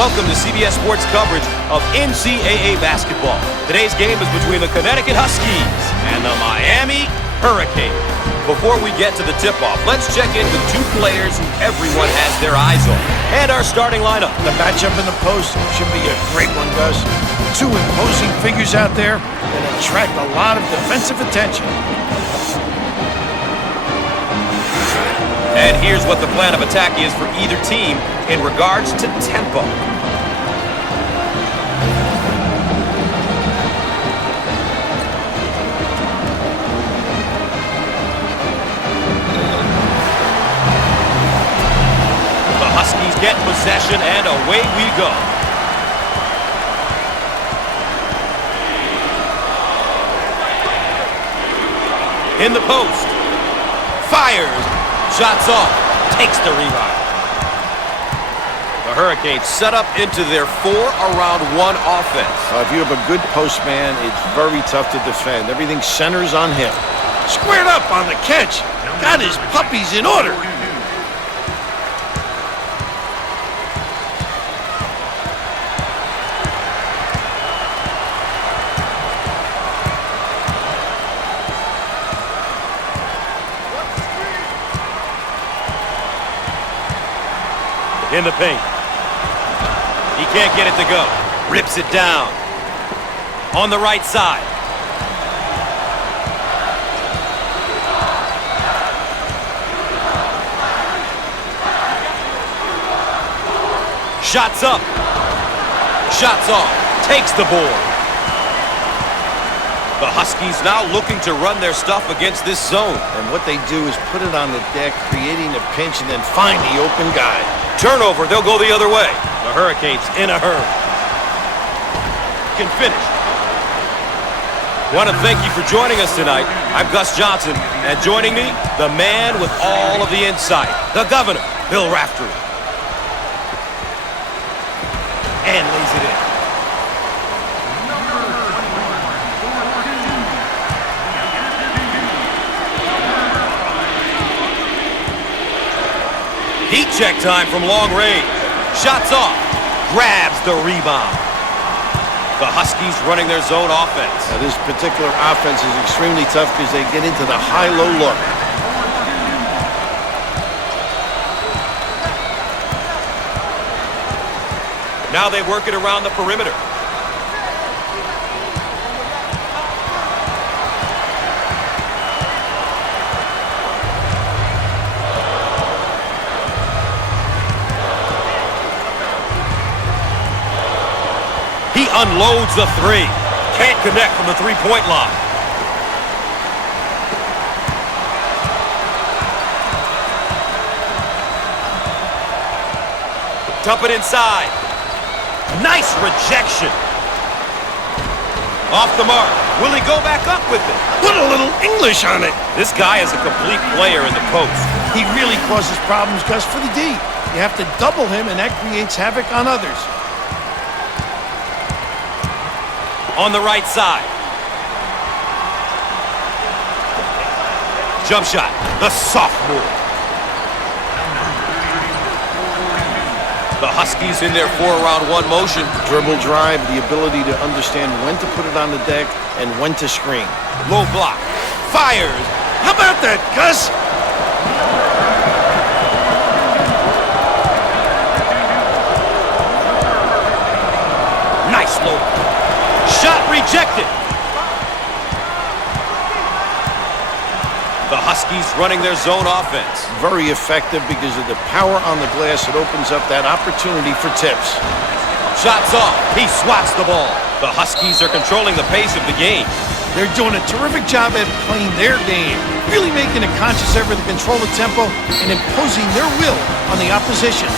Welcome to CBS Sports coverage of NCAA basketball. Today's game is between the Connecticut Huskies and the Miami Hurricanes. Before we get to the tip-off, let's check in with two players who everyone has their eyes on. And our starting lineup. The matchup in the post should be a great one, Gus. Two imposing figures out there that attract a lot of defensive attention. And here's what the plan of attack is for either team in regards to tempo. The Huskies get possession and away we go. In the post. Fires. Shots off, takes the rebound. The Hurricanes set up into their 4-around-1 offense. If you have a good post man, it's very tough to defend. Everything centers on him. Squared up on the catch. Got his puppies in order. In the paint. He can't get it to go. Rips it down. On the right side. Shots up. Shots off. Takes the board. The Huskies now looking to run their stuff against this zone. And what they do is put it on the deck, creating a pinch, and then find the open guy. Turnover, they'll go the other way. The Hurricanes in a hurry. Can finish. Want to thank you for joining us tonight. I'm Gus Johnson, and joining me, the man with all of the insight, the governor, Bill Raftery. And lays it in. Heat check time from long range. Shots off. Grabs the rebound. The Huskies running their zone offense. Now, this particular offense is extremely tough because they get into the high-low look. Now they work it around the perimeter. He unloads the three. Can't connect from the three-point line. Dump it inside. Nice rejection. Off the mark. Will he go back up with it? Put a little English on it. This guy is a complete player in the post. He really causes problems, Gus, for the D. You have to double him, and that creates havoc on others. On the right side. Jump shot. The sophomore. The Huskies in their 4-around-1 motion. Dribble drive, the ability to understand when to put it on the deck and when to screen. Low block. Fires. How about that, Gus? Nice low. Shot rejected. The Huskies running their zone offense. Very effective because of the power on the glass. It opens up that opportunity for tips. Shots off. He swats the ball. The Huskies are controlling the pace of the game. They're doing a terrific job at playing their game, really making a conscious effort to control the tempo and imposing their will on the opposition.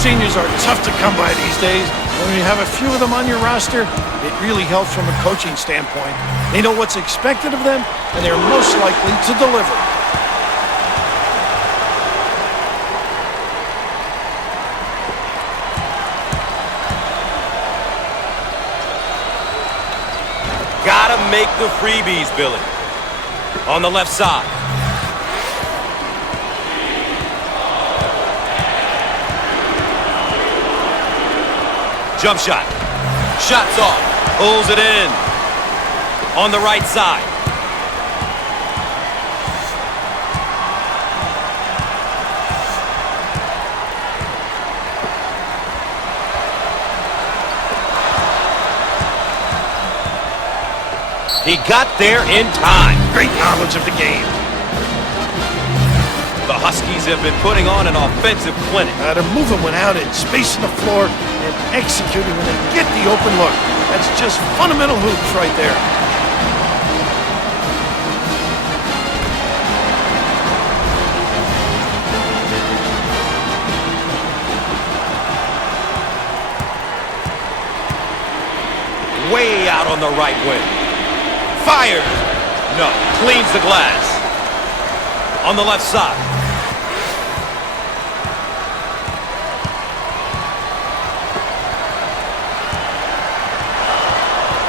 Seniors are tough to come by these days. When you have a few of them on your roster, it really helps from a coaching standpoint. They know what's expected of them, and they're most likely to deliver. Gotta make the freebies, Billy. On the left side. Jump shot. Shots off. Pulls it in. On the right side. He got there in time. Great knowledge of the game. The Huskies have been putting on an offensive clinic. They're moving without it, spacing the floor, and executing when they get the open look. That's just fundamental hoops right there. Way out on the right wing. Fires. No. Cleans the glass. On the left side.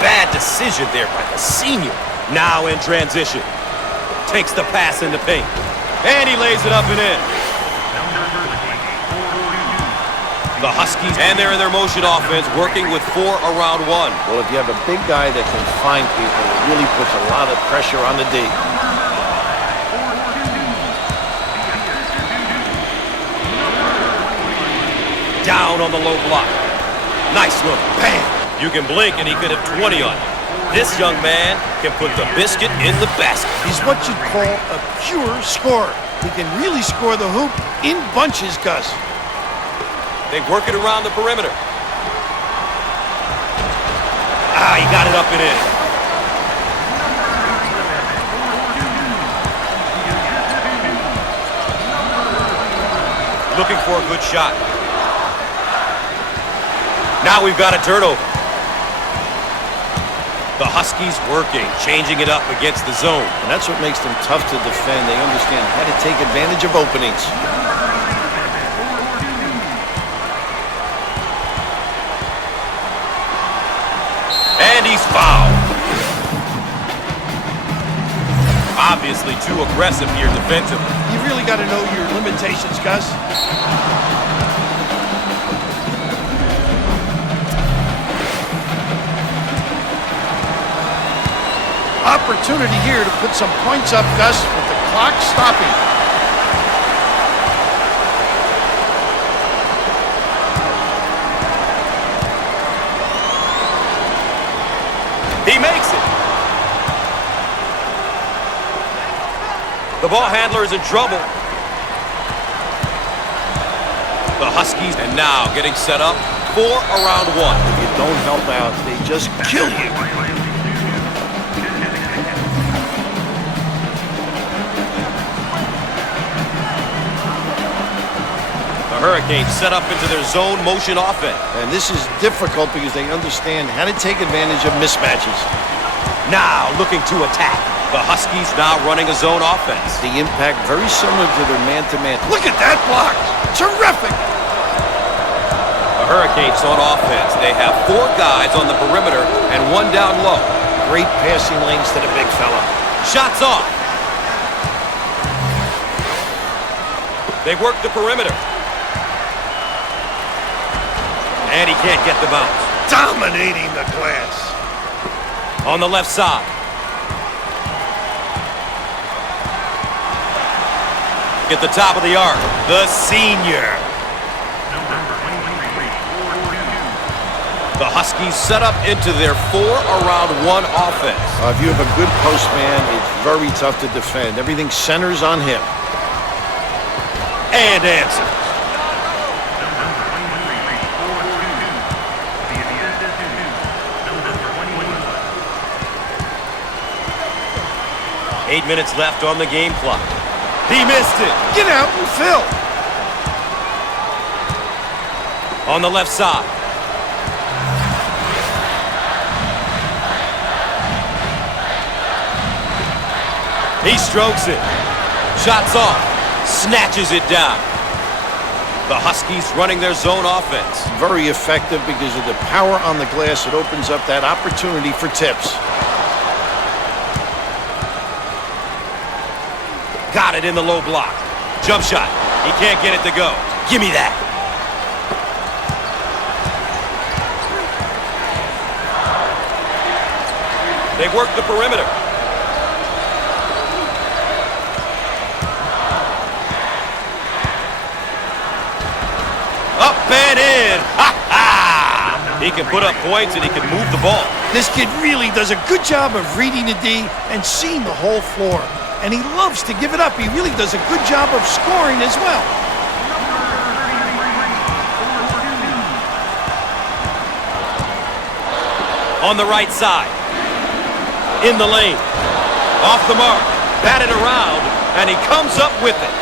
Bad decision there by the senior. Now in transition. Takes the pass in the paint. And he lays it up and in. The Huskies, and they're in their motion offense, working with 4 around 1. Well, if you have a big guy that can find people, it really puts a lot of pressure on the D. Down on the low block. Nice look. Bam! You can blink and he could have 20 on you. This young man can put the biscuit in the basket. He's what you'd call a pure scorer. He can really score the hoop in bunches, Gus. They work it around the perimeter. Ah, he got it up and in. Looking for a good shot. Now we've got a turnover. The Huskies working, changing it up against the zone. And that's what makes them tough to defend. They understand how to take advantage of openings. And he's fouled. Obviously too aggressive here defensively. You really got to know your limitations, Gus. Opportunity here to put some points up, Gus, with the clock stopping. He makes it. The ball handler is in trouble. The Huskies, and now getting set up for around 1. If you don't help out, they just kill you. The Hurricanes set up into their zone motion offense. And this is difficult because they understand how to take advantage of mismatches. Now looking to attack. The Huskies now running a zone offense. The impact very similar to their man-to-man. Look at that block! Terrific! The Hurricanes on offense. They have 4 guys on the perimeter and 1 down low. Great passing lanes to the big fella. Shots off. They work the perimeter. And he can't get the bounce. Dominating the glass. On the left side. At the top of the arc, the senior. The Huskies set up into their 4 around 1 offense. If you have a good post man, it's very tough to defend. Everything centers on him. And answers. Eight minutes left on the game clock. He missed it. Get out and fill. On the left side. He strokes it. Shots off. Snatches it down. The Huskies running their zone offense. Very effective because of the power on the glass. It opens up that opportunity for tips. Got it in the low block. Jump shot. He can't get it to go. Give me that. They work the perimeter. Up and in. Ha ha! He can put up points and he can move the ball. This kid really does a good job of reading the D and seeing the whole floor. And he loves to give it up. He really does a good job of scoring as well. On the right side. In the lane. Off the mark. Batted around. And he comes up with it.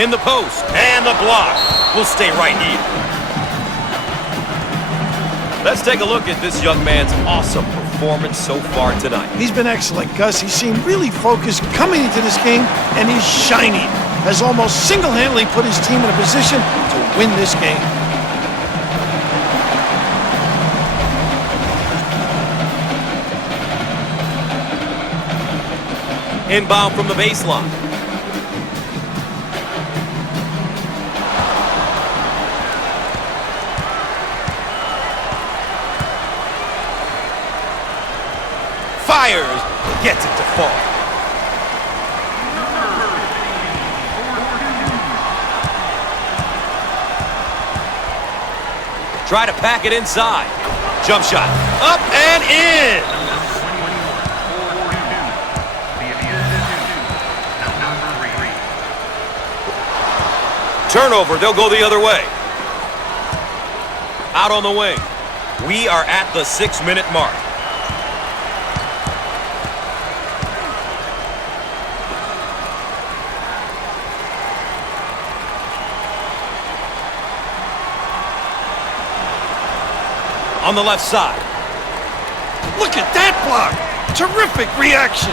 In the post. And the block. Will stay right here. Let's take a look at this young man's awesome performance so far tonight. He's been excellent, Gus. He seemed really focused coming into this game, and he's shining. Has almost single-handedly put his team in a position to win this game. Inbound from the baseline. Fires, gets it to fall. Try to pack it inside. Jump shot, up and in. Turnover, they'll go the other way. Out on the wing. We are at the 6-minute mark. On the left side. Look at that block. Terrific reaction.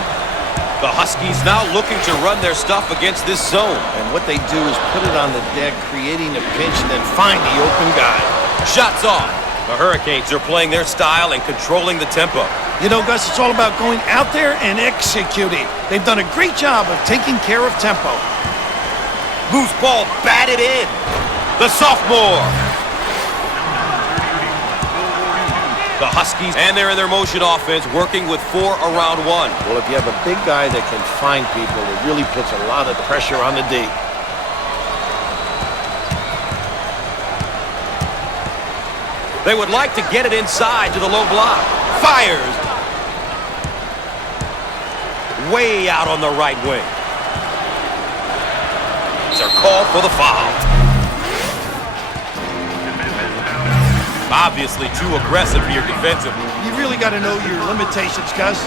The Huskies now looking to run their stuff against this zone. And what they do is put it on the deck, creating a pinch, and then find the open guy. Shots on. The Hurricanes are playing their style and controlling the tempo. You know, Gus, it's all about going out there and executing. They've done a great job of taking care of tempo. Loose ball batted in. The sophomore. The Huskies, and they're in their motion offense, working with 4 around 1. Well, if you have a big guy that can find people, it really puts a lot of pressure on the D. They would like to get it inside to the low block. Fires. Way out on the right wing. They're called for the foul. Obviously too aggressive here defensively. You really got to know your limitations, Gus.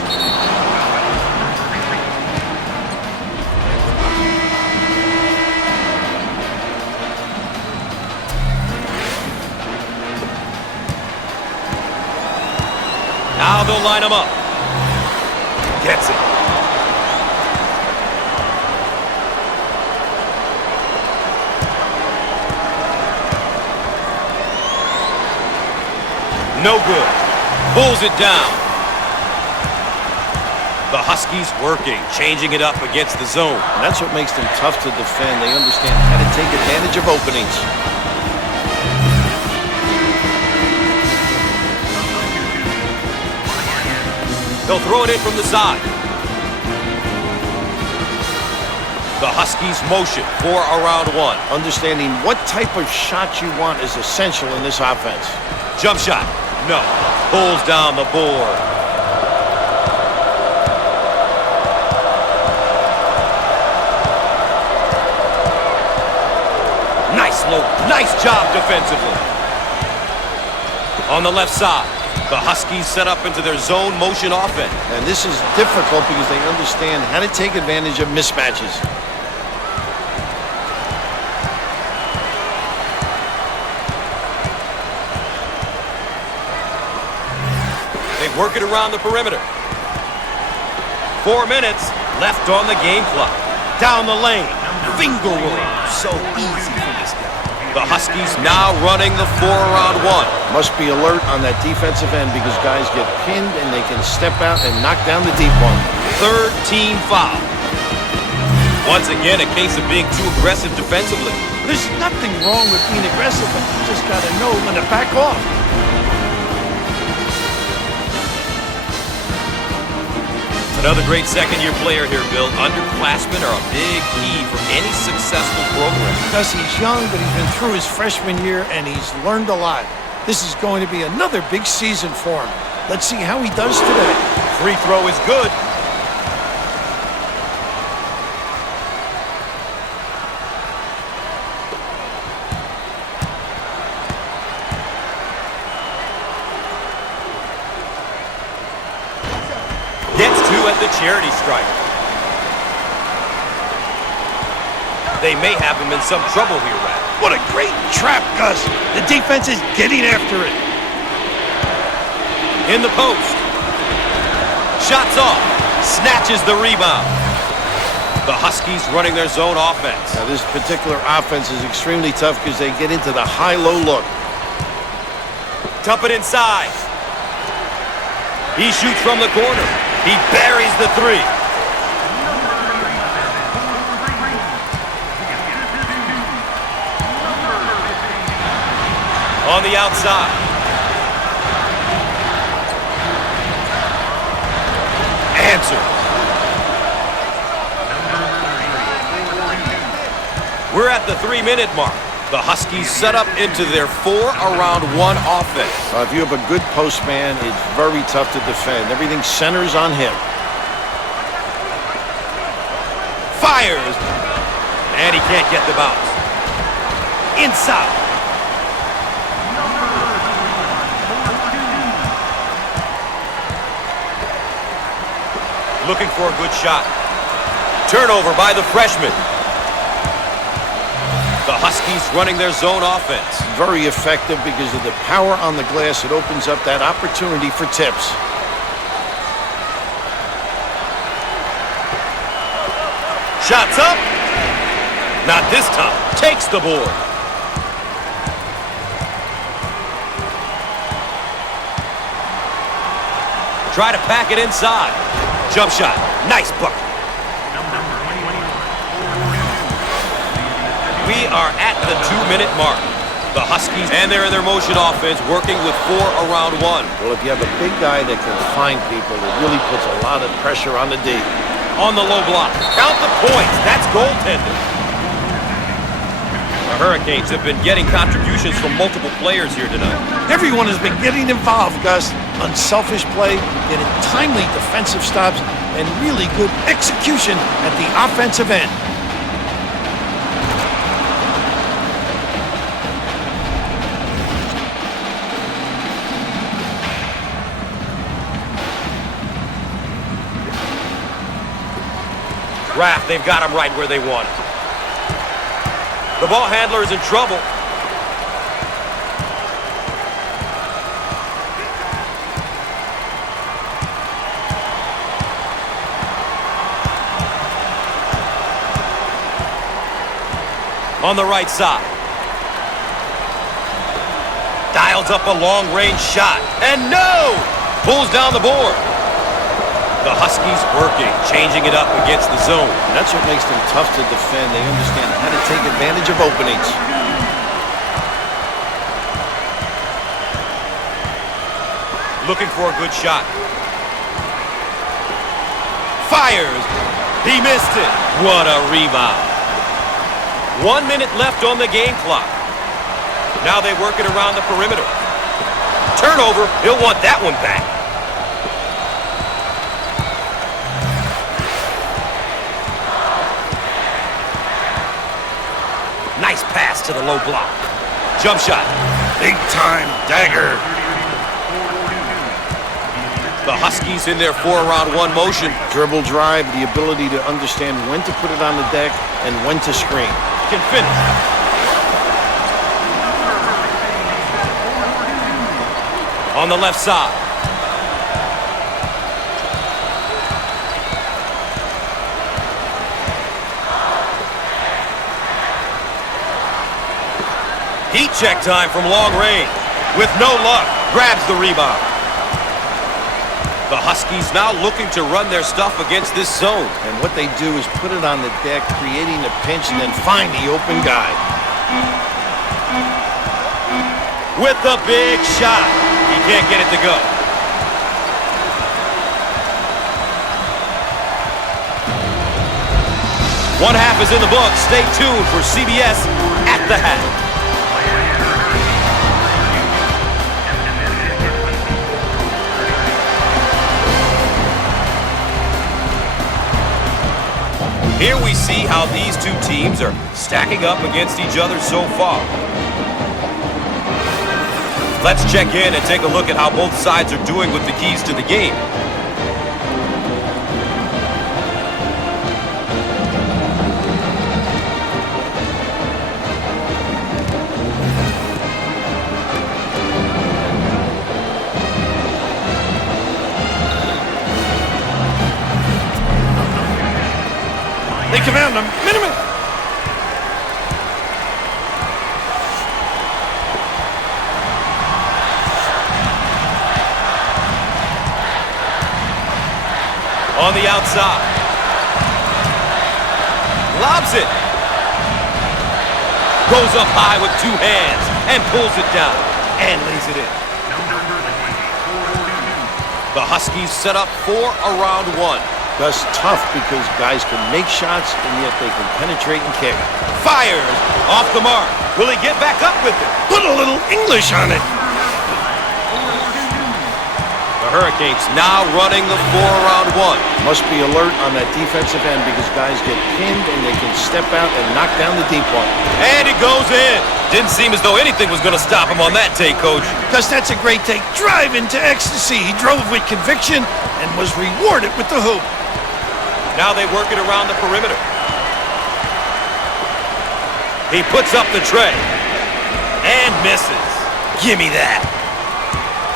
Now they'll line him up. Gets it. No good. Pulls it down. The Huskies working, changing it up against the zone. And that's what makes them tough to defend. They understand how to take advantage of openings. They'll throw it in from the side. The Huskies motion 4 around 1. Understanding what type of shot you want is essential in this offense. Jump shot. No. Pulls down the board. Nice job defensively. On the left side, the Huskies set up into their zone motion offense. And this is difficult because they understand how to take advantage of mismatches. They work it around the perimeter. 4 minutes left on the game clock. Down the lane. Finger roll. So easy for this guy. The Huskies now running the 4 around 1. Must be alert on that defensive end because guys get pinned and they can step out and knock down the deep one. Third team foul. Once again, a case of being too aggressive defensively. There's nothing wrong with being aggressive, but you just got to know when to back off. Another great second-year player here, Bill. Underclassmen are a big key for any successful program. Because he's young, but he's been through his freshman year, and he's learned a lot. This is going to be another big season for him. Let's see how he does today. Free throw is good. Gets two at the charity stripe. They may have him in some trouble here, Rat. What a great trap, Gus. The defense is getting after it. In the post. Shots off. Snatches the rebound. The Huskies running their zone offense. Now, this particular offense is extremely tough because they get into the high-low look. Dump it inside. He shoots from the corner. He buries the three. On the outside. Answer. We're at the 3-minute mark. The Huskies set up into their 4-around-1 offense. If you have a good post man, it's very tough to defend. Everything centers on him. Fires. And he can't get the bounce. Inside. Looking for a good shot. Turnover by the freshman. The Huskies running their zone offense. Very effective because of the power on the glass. It opens up that opportunity for tips. Shots up. Not this time. Takes the board. Try to pack it inside. Jump shot. Nice bucket. We are at the 2-minute mark. The Huskies, and they're in their motion offense, working with 4-around-1. Well, if you have a big guy that can find people, it really puts a lot of pressure on the D. On the low block. Count the points. That's goaltending. The Hurricanes have been getting contributions from multiple players here tonight. Everyone has been getting involved, Gus. Unselfish play, getting timely defensive stops, and really good execution at the offensive end. Raft, they've got him right where they want him. The ball handler is in trouble. On the right side. Dials up a long-range shot. And no! Pulls down the board. The Huskies working, changing it up against the zone. And that's what makes them tough to defend. They understand how to take advantage of openings. Looking for a good shot. Fires. He missed it. What a rebound. 1 minute left on the game clock. Now they work it around the perimeter. Turnover. He'll want that one back. Nice pass to the low block. Jump shot. Big time dagger. The Huskies in their 4-around-1 motion. Dribble drive, the ability to understand when to put it on the deck and when to screen. Can finish. On the left side. Heat check time from long range. With no luck, grabs the rebound. The Huskies now looking to run their stuff against this zone. And what they do is put it on the deck, creating a pinch, and then find the open guy. With the big shot. He can't get it to go. One half is in the book. Stay tuned for CBS at the half. Here we see how these two teams are stacking up against each other so far. Let's check in and take a look at how both sides are doing with the keys to the game. They command them. Minimum. On the outside. Lobs it. Goes up high with two hands and pulls it down and lays it in. The Huskies set up for a round one. That's tough because guys can make shots and yet they can penetrate and kick. Fires off the mark. Will he get back up with it? Put a little English on it. The Hurricanes now running the four-round one. Must be alert on that defensive end because guys get pinned and they can step out and knock down the deep one. And it goes in. Didn't seem as though anything was going to stop him on that take, Coach. Because that's a great take. Drive into ecstasy. He drove with conviction and was rewarded with the hoop. Now they work it around the perimeter. He puts up the tray and misses. Gimme that.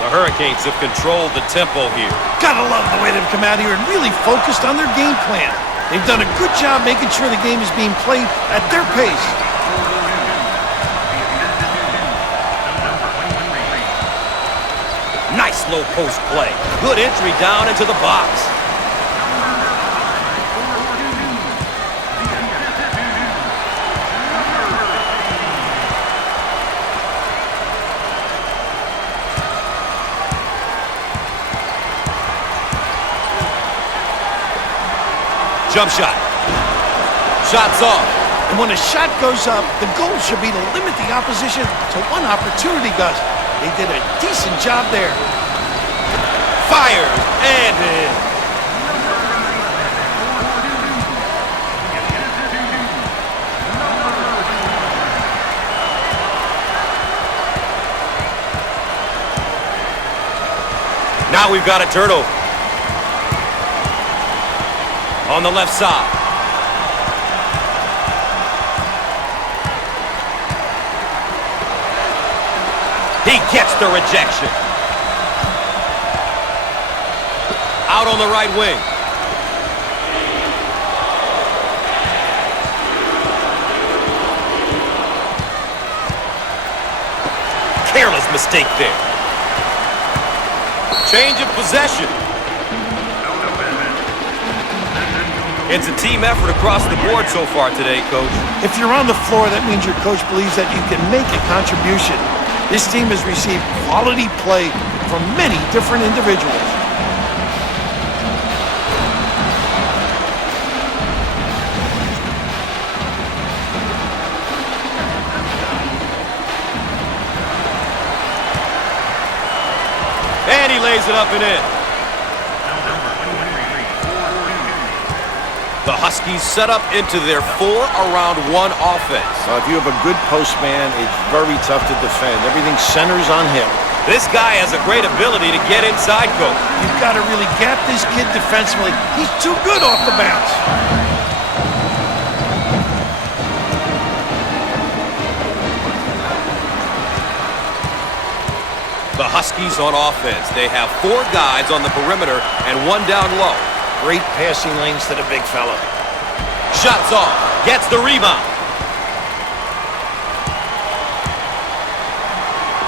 The Hurricanes have controlled the tempo here. Gotta love the way they've come out here and really focused on their game plan. They've done a good job making sure the game is being played at their pace. Nice low post play. Good entry down into the box. Jump shot. Shots off. And when a shot goes up, the goal should be to limit the opposition to one opportunity, Gus. They did a decent job there. Fires and in. Now we've got a turnover. On the left side. He gets the rejection. Out on the right wing. Careless mistake there. Change of possession. It's a team effort across the board so far today, Coach. If you're on the floor, that means your coach believes that you can make a contribution. This team has received quality play from many different individuals. And he lays it up and in. The Huskies set up into their four-around-one offense. If you have a good post man, it's very tough to defend. Everything centers on him. This guy has a great ability to get inside, Coach. You've got to really gap this kid defensively. He's too good off the bounce. The Huskies on offense. They have four guys on the perimeter and one down low. Great passing lanes to the big fella. Shots off. Gets the rebound.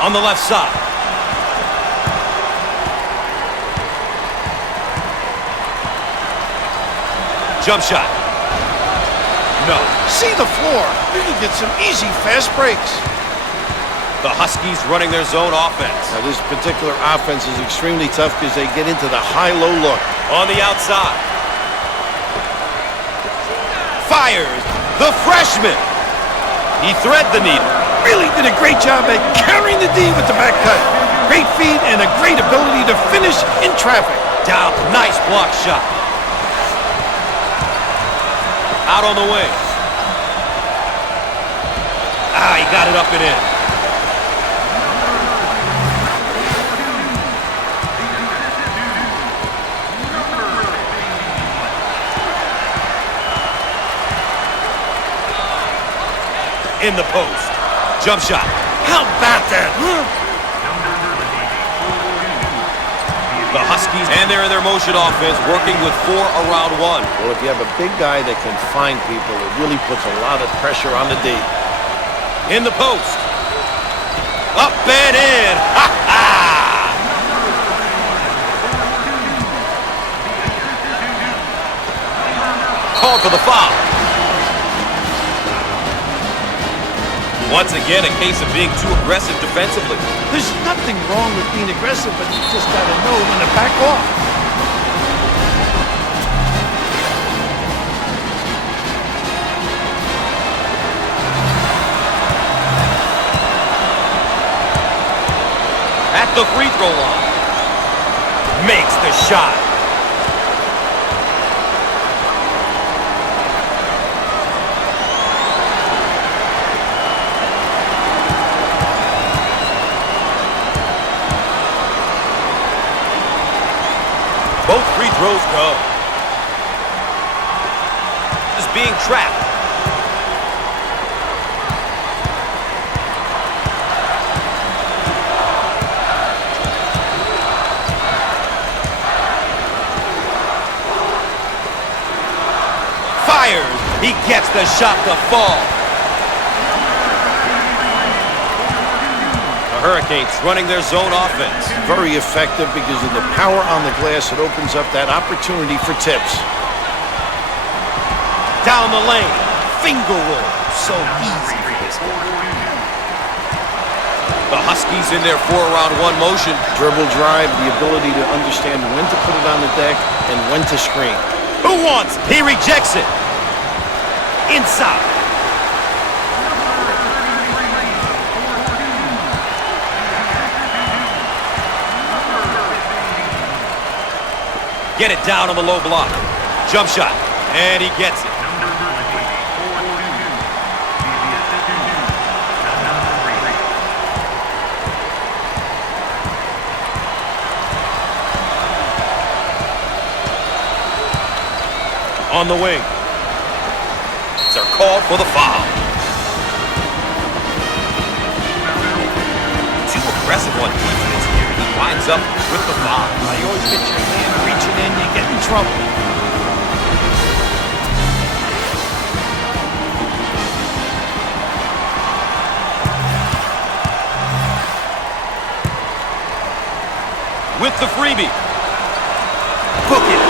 On the left side. Jump shot. No. See the floor. You can get some easy fast breaks. The Huskies running their zone offense. Now, this particular offense is extremely tough because they get into the high-low look. On the outside. Fires. The freshman. He thread the needle. Really did a great job at carrying the D with the back cut. Great feed and a great ability to finish in traffic. Down. Nice block shot. Out on the wing. Ah, he got it up and in. In the post. Jump shot. How about that, huh? The Huskies, and they're in their motion offense, working with 4 around 1. Well, if you have a big guy that can find people, it really puts a lot of pressure on the D. In the post. Up and in. Ha ha! Called for the foul. Once again, a case of being too aggressive defensively. There's nothing wrong with being aggressive, but you just got to know when to back off. At the free throw line. Makes the shot. Both free throws go. Just being trapped. Fires. He gets the shot to fall. The Hurricanes running their zone offense. Very effective because of the power on the glass. It opens up that opportunity for tips. Down the lane. Finger roll. So easy for this guy. The Huskies in their 4 around 1 motion. Dribble drive, the ability to understand when to put it on the deck and when to screen. Who wants? He rejects it. Inside. Get it down on the low block. Jump shot. And he gets it. On the wing. They're called for the foul. Too aggressive on defense here. He winds up with the foul. You always get your hand reaching in, you get in trouble. With the freebie. Book it.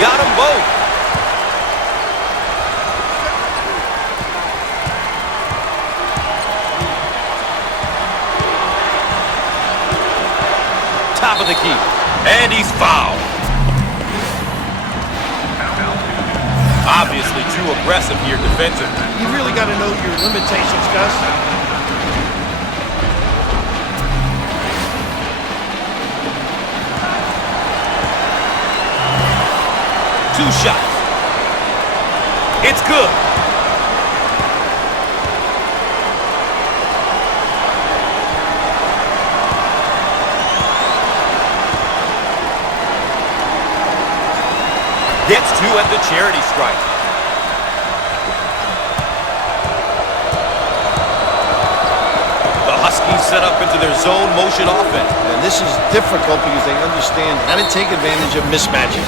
Got them both. Top of the key. And he's fouled. Obviously too aggressive here defensively. You really got to know your limitations, Gus. 2 shots. It's good. Gets 2 at the charity stripe. The Huskies set up into their zone motion offense. And this is difficult because they understand how to take advantage of mismatches.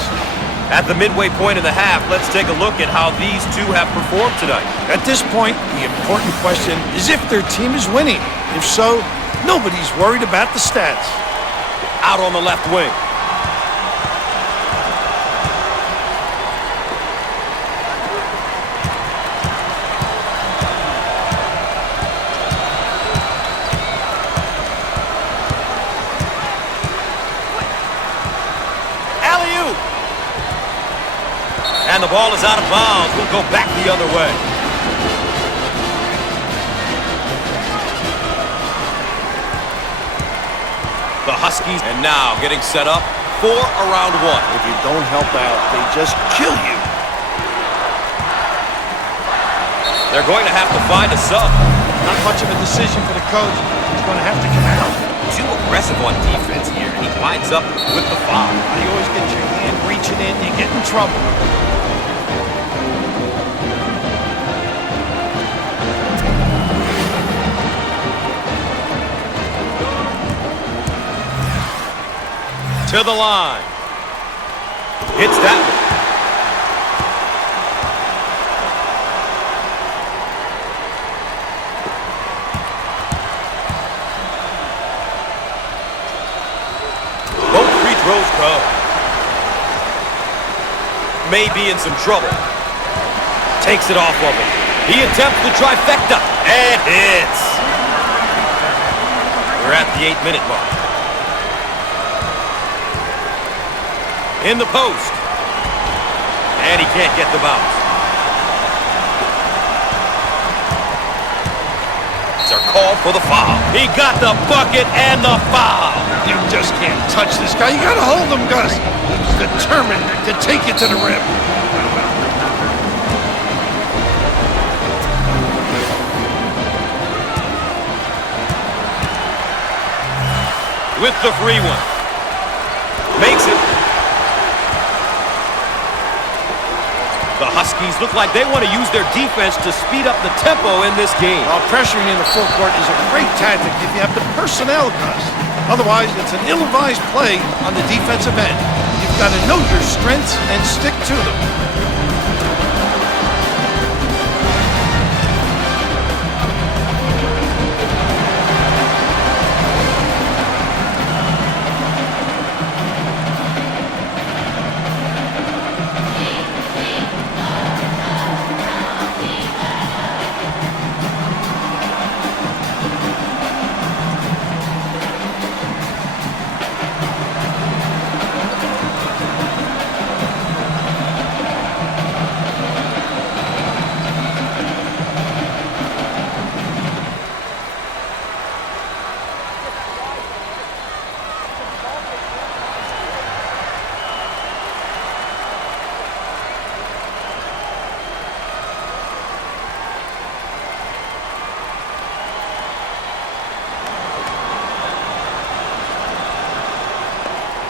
At the midway point in the half, let's take a look at how these two have performed tonight. At this point, the important question is if their team is winning. If so, nobody's worried about the stats. Out on the left wing. And the ball is out of bounds. We'll go back the other way. The Huskies, and now getting set up for a round one. If you don't help out, they just kill you. They're going to have to find a sub. Not much of a decision for the coach. He's going to have to come out. Too aggressive on defense here, and he winds up with the foul. You always get your hand reaching in, you get in trouble. To the line. Hits that one. Both free throws go. May be in some trouble. Takes it off of him. He attempts the trifecta and hits. We're at the 8-minute mark. In the post. And he can't get the bounce. It's our call for the foul. He got the bucket and the foul. You just can't touch this guy. You got to hold him, Gus. He's determined to take it to the rim. With the free one. Makes it. The Huskies look like they want to use their defense to speed up the tempo in this game. Well, pressuring in the full court is a great tactic if you have the personnel, Gus. Otherwise, it's an ill-advised play on the defensive end. You've got to know your strengths and stick to them.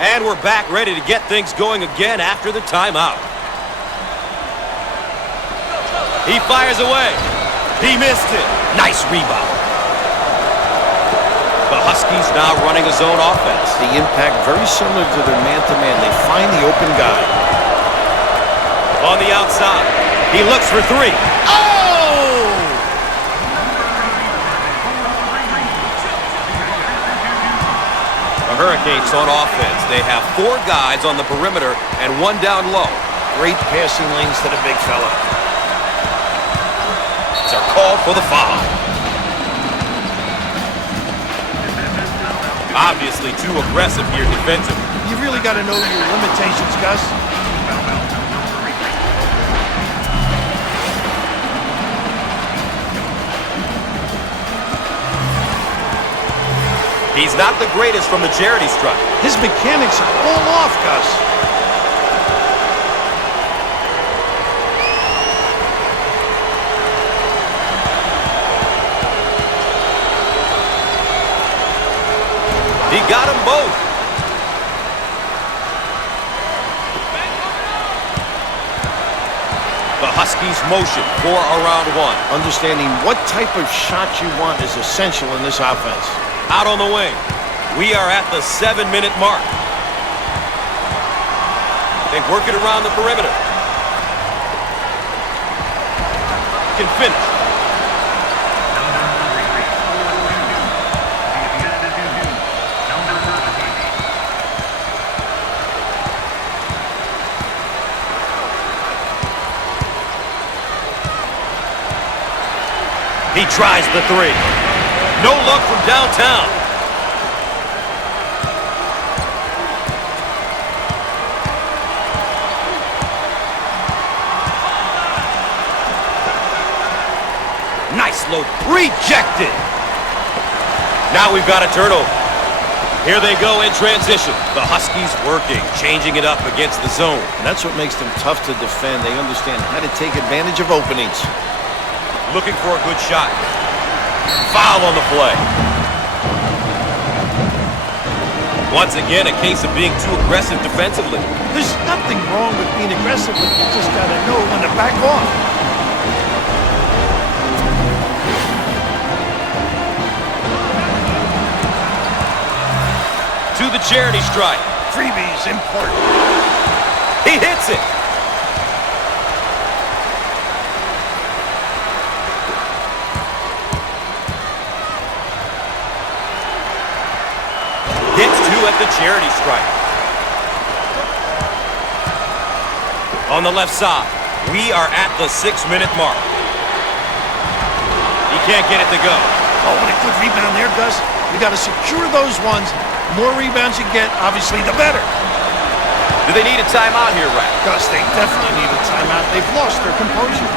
And we're back ready to get things going again after the timeout. He fires away. He missed it. Nice rebound. The Huskies now running a zone offense. The impact very similar to their man-to-man. They find the open guy. On the outside. He looks for three. Oh! The Hurricanes on offense. They have 4 guys on the perimeter and 1 down low. Great passing lanes to the big fella. It's our call for the foul. Obviously too aggressive here defensively. You really got to know your limitations, Gus. He's not the greatest from the charity stripe. His mechanics are all off, Gus. He got them both. The Huskies motion for a round one. Understanding what type of shot you want is essential in this offense. Out on the wing. We are at the 7-minute mark. They work it around the perimeter. Can finish. He tries the three. No luck from downtown. Nice low. Rejected. Now we've got a turnover. Here they go in transition. The Huskies working, changing it up against the zone. And that's what makes them tough to defend. They understand how to take advantage of openings. Looking for a good shot. Foul on the play. Once again, a case of being too aggressive defensively. There's nothing wrong with being aggressive, but you just got to know when to back off. To the charity stripe. Freebies important. He hits it. Gets two at the charity stripe. On the left side, we are at the 6-minute mark. He can't get it to go. Oh, what a good rebound there, Gus. You got to secure those ones. The more rebounds you get, obviously, the better. Do they need a timeout here, Rat? Gus, they definitely need a timeout. They've lost their composure.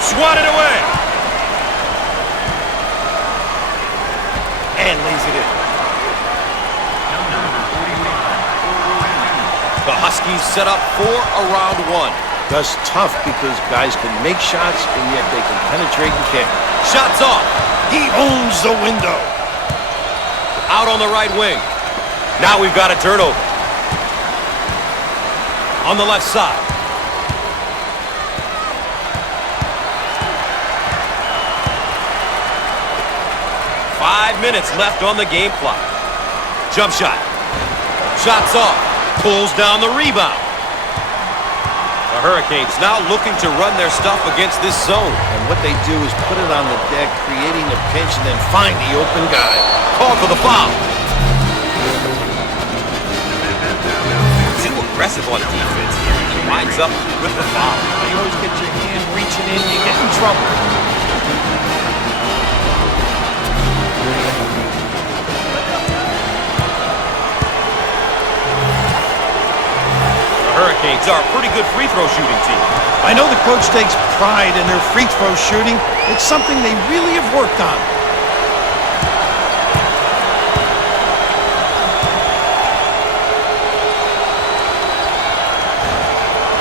Swatted away. And lays it in. The Huskies set up for a round one. Gus, tough because guys can make shots and yet they can penetrate and kick. Shots off. He owns the window. Out on the right wing. Now we've got a turnover. On the left side. Five minutes left on the game clock. Jump shot. Shots off. Pulls down the rebound. The Hurricanes now looking to run their stuff against this zone. And what they do is put it on the deck, creating a pinch, and then find the open guy. Call for the foul. Too aggressive on defense here. He winds up with the foul. You always get your hand reaching in, you get in trouble. Hurricanes are a pretty good free throw shooting team. I know the coach takes pride in their free throw shooting. It's something they really have worked on.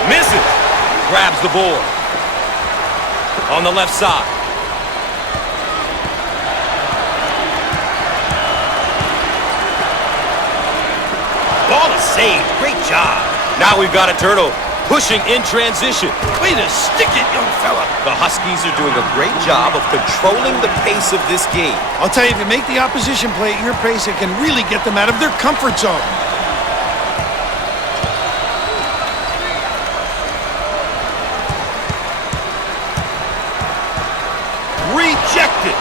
Misses. Grabs the board. On the left side. Ball is saved. Great job. Now we've got a turnover. Pushing in transition. Way to stick it, young fella. The Huskies are doing a great job of controlling the pace of this game. I'll tell you, if you make the opposition play at your pace, it can really get them out of their comfort zone. Rejected.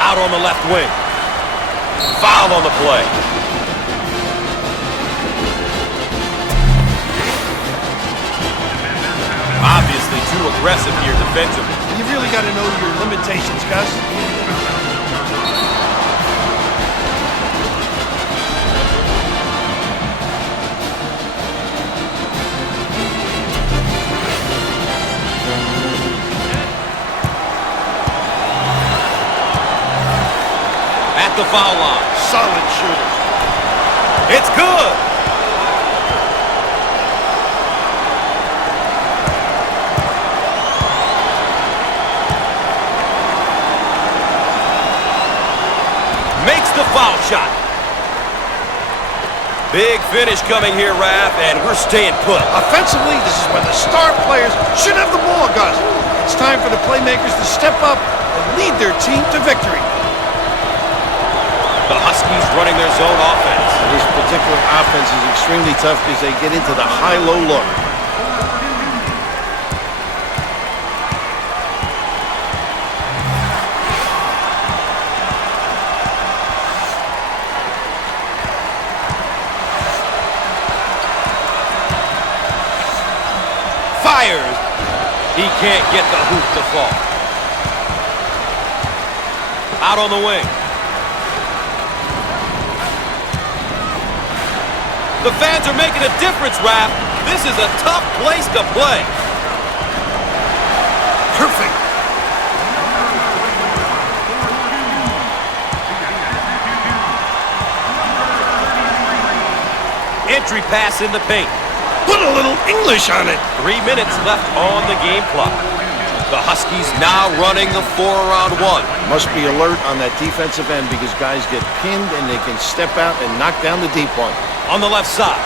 Out on the left wing. Foul on the play. Obviously too aggressive here defensively. You really got to know your limitations, Gus. At the foul line. Solid shooter. It's good. Makes the foul shot. Big finish coming here, Raph, and we're staying put. Offensively, this is when the star players should have the ball, Gus. it's time for the playmakers to step up and lead their team to victory. The Huskies running their zone offense. This particular offense is extremely tough because they get into the high-low look. Fires. He can't get the hoop to fall. Out on the wing. The fans are making a difference, Raph. This is a tough place to play. Perfect. Entry pass in the paint. Put a little English on it. 3 minutes left on the game clock. The Huskies now running the 4-around 1. Must be alert on that defensive end because guys get pinned and they can step out and knock down the deep one. On the left side.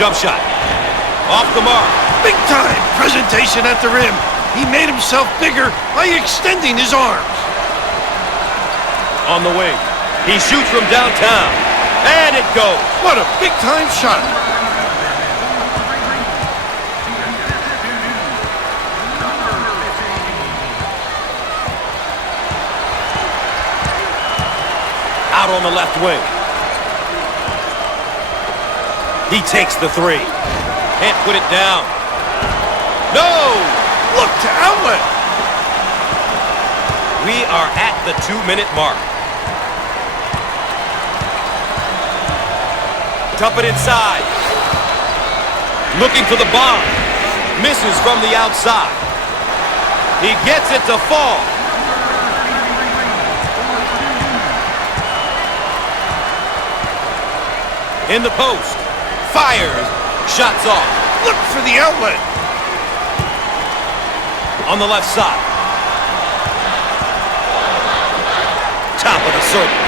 Jump shot. Off the mark. Big time presentation at the rim. He made himself bigger by extending his arms. On the wing. He shoots from downtown. And it goes. What a big time shot. Out on the left wing. He takes the 3. Can't put it down. No! Look to outlet. We are at the 2-minute mark. Dump it inside. Looking for the bomb. Misses from the outside. He gets it to fall. In the post. Fires. Shots off. Look for the outlet. On the left side. Top of the circle.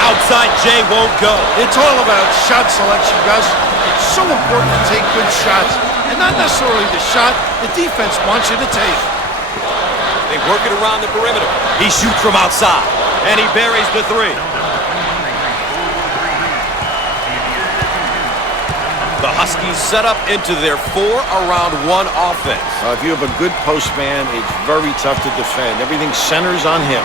Outside J won't go. It's all about shot selection, Gus. It's so important to take good shots, and not necessarily the shot the defense wants you to take. They work it around the perimeter. He shoots from outside, and he buries the 3. The Huskies set up into their 4-around 1 offense. If you have a good post man, it's very tough to defend. Everything centers on him.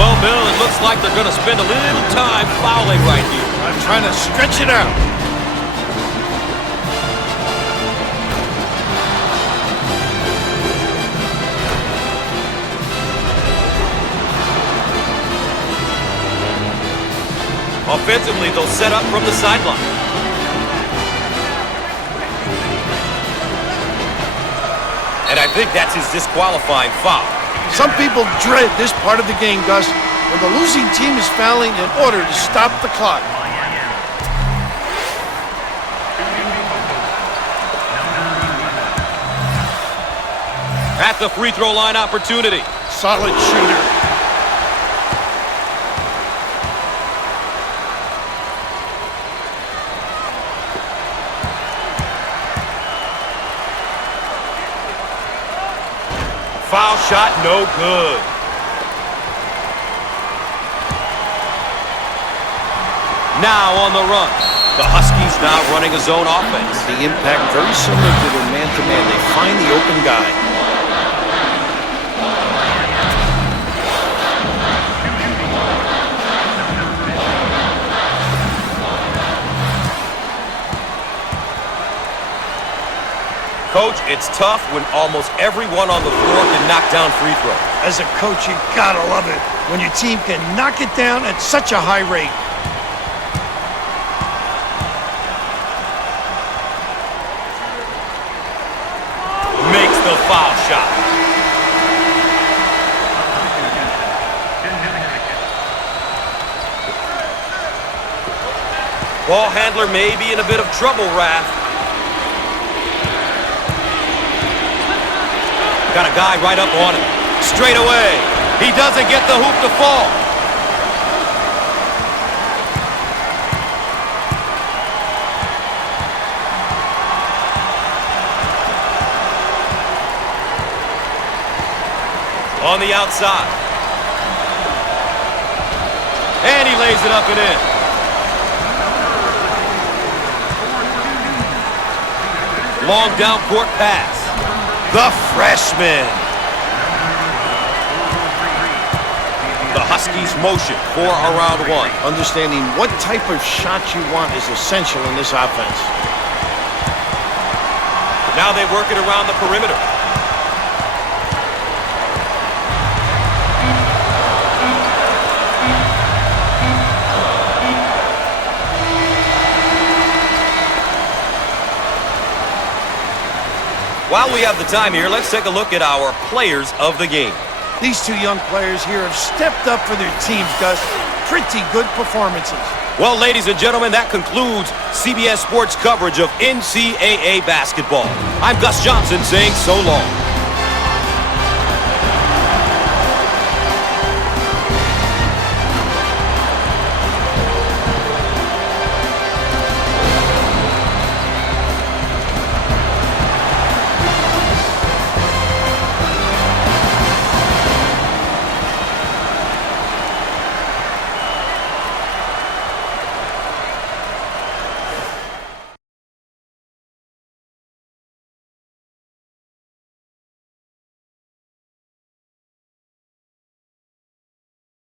Well, Bill, it looks like they're going to spend a little time fouling right here. I'm trying to stretch it out. Offensively, they'll set up from the sideline. And I think that's his disqualifying foul. Some people dread this part of the game, Gus, when the losing team is fouling in order to stop the clock. At the free throw line opportunity. Solid shooter. Foul shot, no good. Now on the run. The Huskies now running a zone offense. The impact very similar to the man-to-man. They find the open guy. Coach, it's tough when almost everyone on the floor can knock down free throws. As a coach, you gotta love it when your team can knock it down at such a high rate. Makes the foul shot. Ball handler may be in a bit of trouble, Raph. Got a guy right up on him. Straight away. He doesn't get the hoop to fall. On the outside. And he lays it up and in. Long down court pass. The freshman. The Huskies motion for around one. Understanding what type of shot you want is essential in this offense. Now they work it around the perimeter. While we have the time here, let's take a look at our players of the game. These two young players here have stepped up for their teams, Gus. Pretty good performances. Well, ladies and gentlemen, that concludes CBS Sports coverage of NCAA basketball. I'm Gus Johnson saying so long.